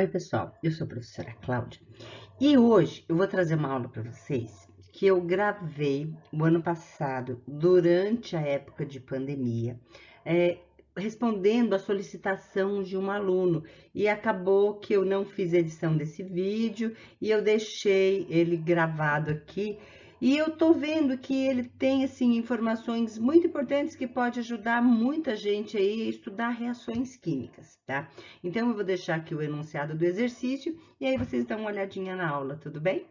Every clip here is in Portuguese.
Oi, pessoal, eu sou a professora Cláudia e hoje eu vou trazer uma aula para vocês que eu gravei o ano passado, durante a época de pandemia, respondendo a solicitação de um aluno, e acabou que eu não fiz edição desse vídeo e eu deixei ele gravado aqui. E eu tô vendo que ele tem, assim, informações muito importantes que pode ajudar muita gente aí a estudar reações químicas, tá? Então, eu vou deixar aqui o enunciado do exercício e aí vocês dão uma olhadinha na aula, tudo bem?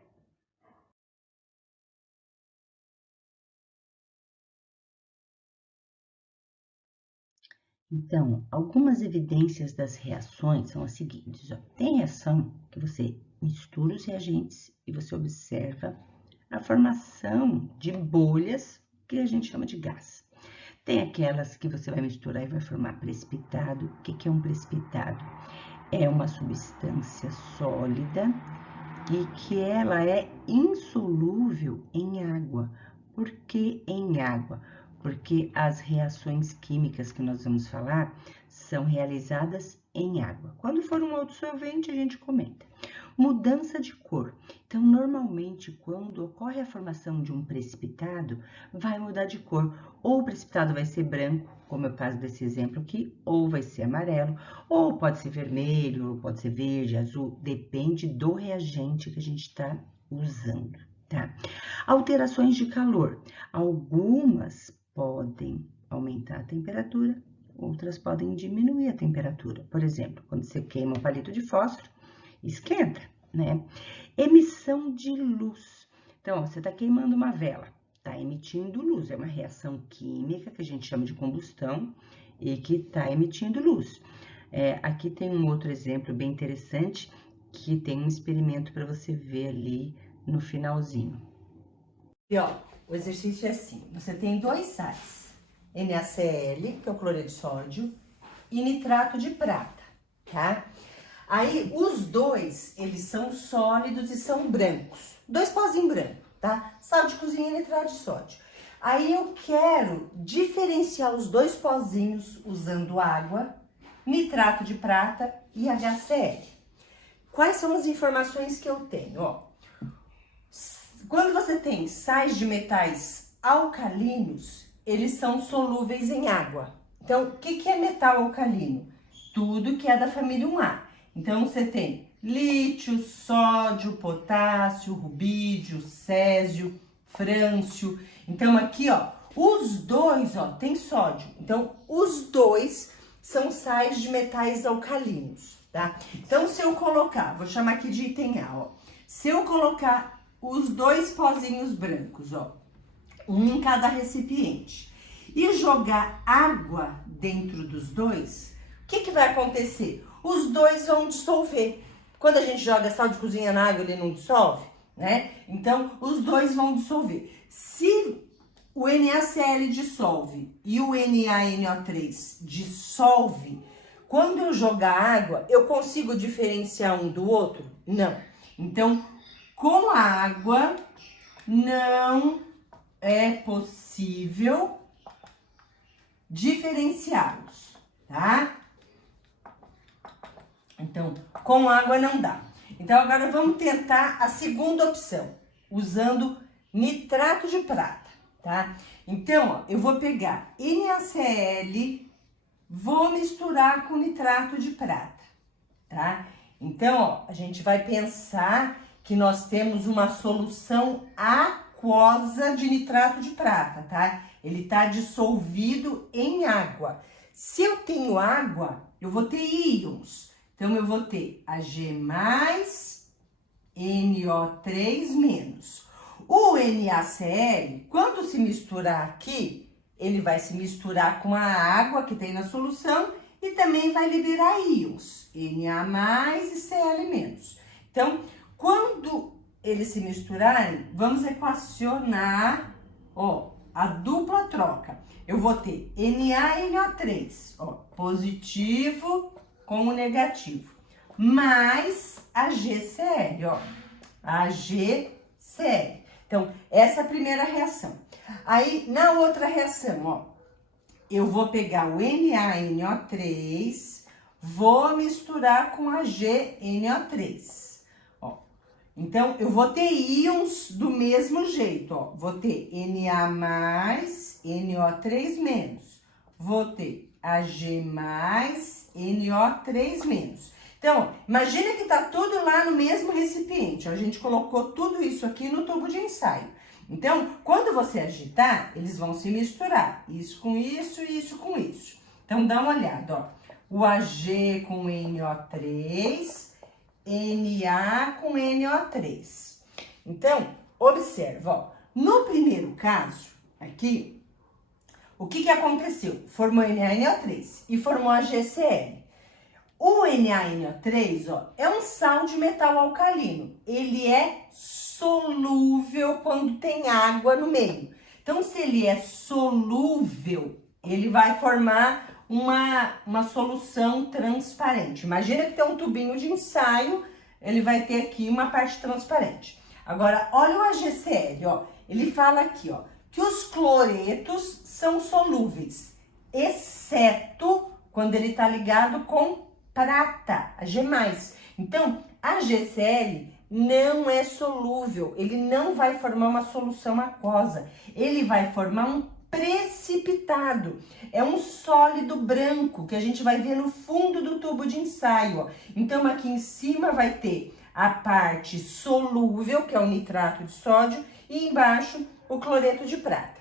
Então, algumas evidências das reações são as seguintes, ó. Tem reação que você mistura os reagentes e você observa a formação de bolhas, que a gente chama de gás. Tem aquelas que você vai misturar e vai formar precipitado. O que é um precipitado? É uma substância sólida e que ela é insolúvel em água. Por que em água? Porque as reações químicas que nós vamos falar são realizadas em água. Quando for um outro solvente, a gente comenta. Mudança de cor. Então, normalmente, quando ocorre a formação de um precipitado, vai mudar de cor. Ou o precipitado vai ser branco, como é o caso desse exemplo aqui, ou vai ser amarelo, ou pode ser vermelho, ou pode ser verde, azul, depende do reagente que a gente está usando, tá? Alterações de calor. Algumas podem aumentar a temperatura, outras podem diminuir a temperatura. Por exemplo, quando você queima um palito de fósforo, esquenta, né? Emissão de luz. Então, ó, você está queimando uma vela, está emitindo luz. É uma reação química que a gente chama de combustão e que está emitindo luz. Aqui tem um outro exemplo bem interessante, que tem um experimento para você ver ali no finalzinho. E ó, o exercício é assim, você tem dois sais, NaCl, que é o cloreto de sódio, e nitrato de prata, tá? Aí, os dois, eles são sólidos e são brancos. Dois pozinhos brancos, tá? Sal de cozinha e nitrato de sódio. Aí, eu quero diferenciar os dois pozinhos usando água, nitrato de prata e HCl. Quais são as informações que eu tenho? Ó, quando você tem sais de metais alcalinos, eles são solúveis em água. Então, o que é metal alcalino? Tudo que é da família 1A. Então, você tem lítio, sódio, potássio, rubídio, césio, frâncio. Então, aqui, ó, os dois, ó, tem sódio. Então, os dois são sais de metais alcalinos, tá? Então, se eu colocar, vou chamar aqui de item A, ó. Se eu colocar os dois pozinhos brancos, ó, um em cada recipiente, e jogar água dentro dos dois, o que vai acontecer? Os dois vão dissolver. Quando a gente joga sal de cozinha na água, ele não dissolve, né? Então, os dois vão dissolver. Se o NaCl dissolve e o NaNO3 dissolve, quando eu jogar água, eu consigo diferenciar um do outro? Não. Então, com a água, não é possível diferenciá-los, tá? Então, com água não dá. Então, agora vamos tentar a segunda opção, usando nitrato de prata, tá? Então, ó, eu vou pegar NaCl, vou misturar com nitrato de prata, tá? Então, ó, a gente vai pensar que nós temos uma solução aquosa de nitrato de prata, tá? Ele tá dissolvido em água. Se eu tenho água, eu vou ter íons. Então, eu vou ter Ag+, NO3-. O NaCl, quando se misturar aqui, ele vai se misturar com a água que tem na solução e também vai liberar íons, Na+ e Cl-. Então, quando eles se misturarem, vamos equacionar, ó, a dupla troca. Eu vou ter Na e NO3, ó, positivo com o negativo, mais AgCl, ó, AgCl. Então, essa é a primeira reação. Aí, na outra reação, ó, eu vou pegar o NaNO3, vou misturar com a GNO3. Ó, então, eu vou ter íons do mesmo jeito, ó. Vou ter Na+, NO3-. Vou ter Ag+, NO3-. Então, imagina que tá tudo lá no mesmo recipiente. A gente colocou tudo isso aqui no tubo de ensaio. Então, quando você agitar, eles vão se misturar. Isso com isso e isso com isso. Então, dá uma olhada, ó. O Ag com NO3, Na com NO3. Então, observa, ó. No primeiro caso, aqui, o que aconteceu? Formou NaNO3 e formou a GCl. O NaNO3, ó, é um sal de metal alcalino. Ele é solúvel quando tem água no meio. Então, se ele é solúvel, ele vai formar uma solução transparente. Imagina que tem um tubinho de ensaio, ele vai ter aqui uma parte transparente. Agora, olha o AgCl, ó. Ele fala aqui, ó, que os cloretos são solúveis, exceto quando ele está ligado com prata, Ag+. Então, a GCl não é solúvel, ele não vai formar uma solução aquosa, ele vai formar um precipitado. É um sólido branco que a gente vai ver no fundo do tubo de ensaio, ó. Então, aqui em cima vai ter a parte solúvel, que é o nitrato de sódio, e embaixo o cloreto de prata.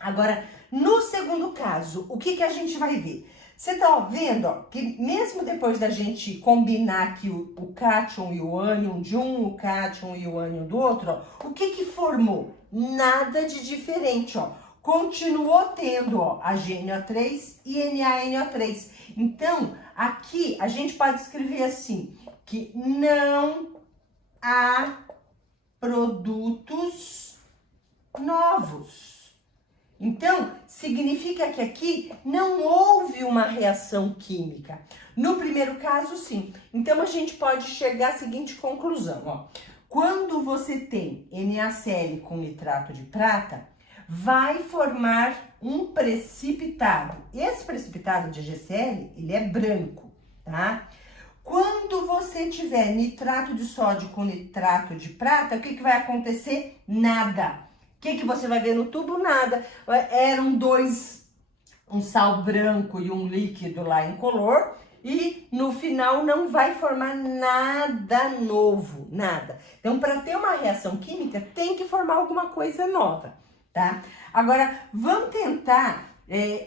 Agora, no segundo caso, o que a gente vai ver? Você tá vendo, ó, que mesmo depois da gente combinar aqui o cátion e o ânion de um, o cátion e o ânion do outro, ó, o que formou? Nada de diferente, ó. Continuou tendo, ó, a GNO3 e NaNO3. Então, aqui a gente pode escrever assim, que não há produtos novos. Então, significa que aqui não houve uma reação química. No primeiro caso, sim. Então, a gente pode chegar à seguinte conclusão, ó. Quando você tem NaCl com nitrato de prata, vai formar um precipitado. Esse precipitado de AgCl, ele é branco, tá? Quando você tiver nitrato de sódio com nitrato de prata, o que vai acontecer? Nada. O que você vai ver no tubo? Nada. Eram dois, um sal branco e um líquido lá incolor, e no final não vai formar nada novo, nada. Então, para ter uma reação química, tem que formar alguma coisa nova, tá? Agora, vamos tentar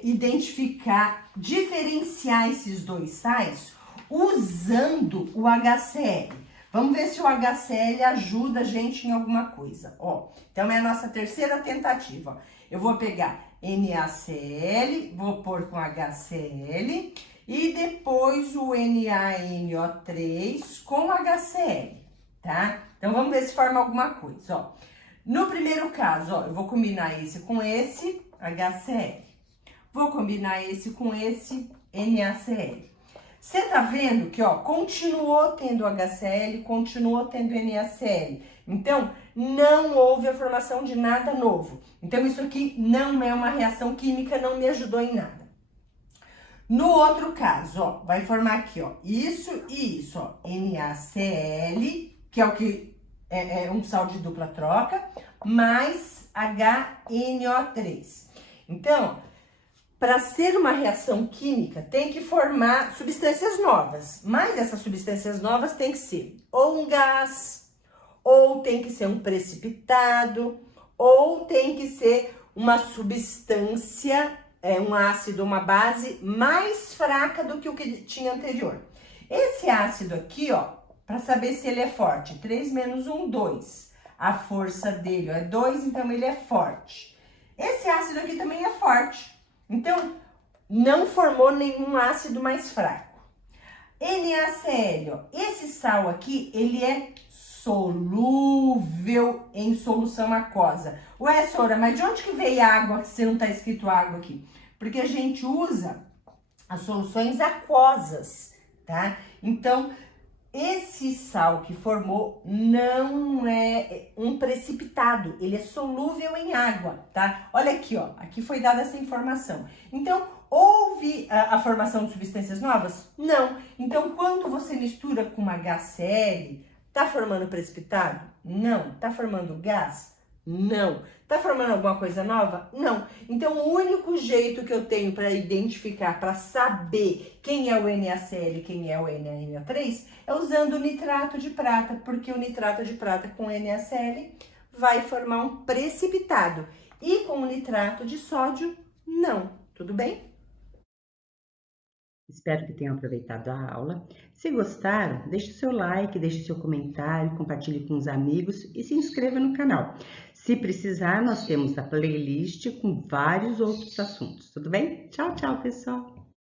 identificar, diferenciar esses dois sais usando o HCl. Vamos ver se o HCl ajuda a gente em alguma coisa, ó. Então, é a nossa terceira tentativa, ó. Eu vou pegar NaCl, vou pôr com HCl e depois o NaNO3 com HCl, tá? Então, vamos ver se forma alguma coisa, ó. No primeiro caso, ó, eu vou combinar esse com esse, HCl. Vou combinar esse com esse, NaCl. Você tá vendo que, ó, continuou tendo HCl, continuou tendo NaCl. Então, não houve a formação de nada novo. Então, isso aqui não é uma reação química, não me ajudou em nada. No outro caso, ó, vai formar aqui, ó, isso e isso, ó, NaCl, que é o que é um sal de dupla troca, mais HNO3. Então, para ser uma reação química, tem que formar substâncias novas. Mas essas substâncias novas tem que ser ou um gás, ou tem que ser um precipitado, ou tem que ser uma substância, um ácido, uma base mais fraca do que o que tinha anterior. Esse ácido aqui, ó, para saber se ele é forte, 3 menos 1, 2. A força dele é 2, então ele é forte. Esse ácido aqui também é forte. Então, não formou nenhum ácido mais fraco. NaCl, ó, esse sal aqui, ele é solúvel em solução aquosa. Ué, Sora, mas de onde que veio a água se não tá escrito água aqui? Porque a gente usa as soluções aquosas, tá? Então, esse sal que formou não é um precipitado, ele é solúvel em água, tá? Olha aqui, ó, aqui foi dada essa informação. Então, houve a formação de substâncias novas? Não. Então, quando você mistura com uma HCl, tá formando precipitado? Não. Tá formando gás? Não. Tá formando alguma coisa nova? Não. Então, o único jeito que eu tenho para identificar, para saber quem é o NaCl e quem é o NaNO3 é usando o nitrato de prata, porque o nitrato de prata com NaCl vai formar um precipitado e com o nitrato de sódio, não. Tudo bem? Espero que tenham aproveitado a aula. Se gostaram, deixe seu like, deixe seu comentário, compartilhe com os amigos e se inscreva no canal. Se precisar, nós temos a playlist com vários outros assuntos, tudo bem? Tchau, tchau, pessoal!